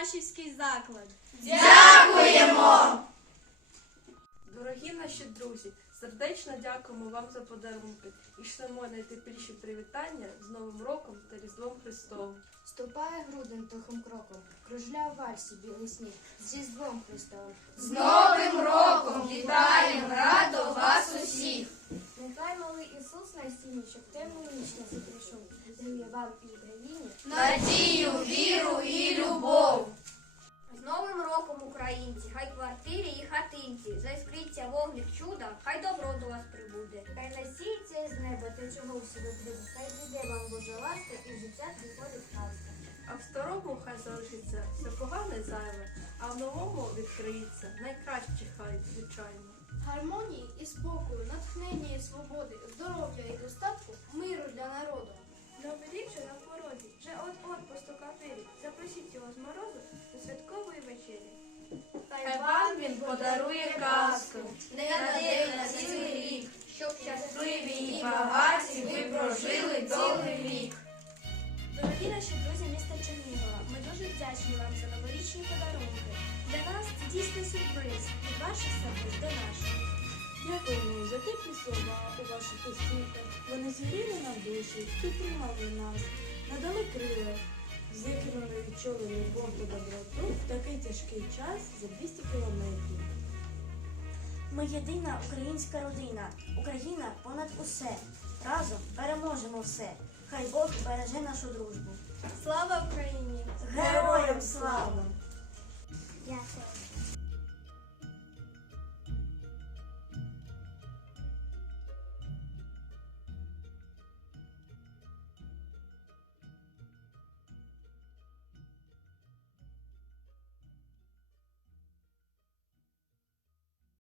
Томашівський заклад. Дорогі наші друзі, сердечно дякуємо вам за подарунки і шлемо найтепліші привітання з Новим роком та Різдвом Христовим. Ступає грудем тихим кроком, кружля в вальсі білий сніг з Різдвом Христовим. З Новим роком вітаємо радо вас усіх! Нехай малий Ісус на стіні, щоб темну ніч не заприйшов, дарує вам і Україні. Надію, віру і любов! З Новим роком, українці, хай квартирі і хатинці, заіскриться вогник чуда, хай добро до вас прибуде. Хай насіється з неба те, чого всі добре, хай зійде вам Божа ласка і в життя приходить казка. А в старому хай залишиться все погане зайве, а в новому відкриється найкраще хай, звичайно. Гармонії і спокою, натхнення і свободи, здоров'я і достатку, Хай вам він подарує казку. Не на день на цілий рік, щоб щасливі і багаті ви прожили довгий вік. Дорогі наші друзі міста Чернігова, ми дуже вдячні вам за новорічні подарунки. Для нас це дійсний сюрприз від ваших сердець до наших. Дякуємо за теплі слова у ваших устінках. Вони зігріли нам душі, підтримали нас, надали крила, зикнули відчули любов та доброту в такий тяжкий час за 200 кілометрів. Ми єдина українська родина. Україна понад усе. Разом переможемо все. Хай Бог береже нашу дружбу. Слава Україні!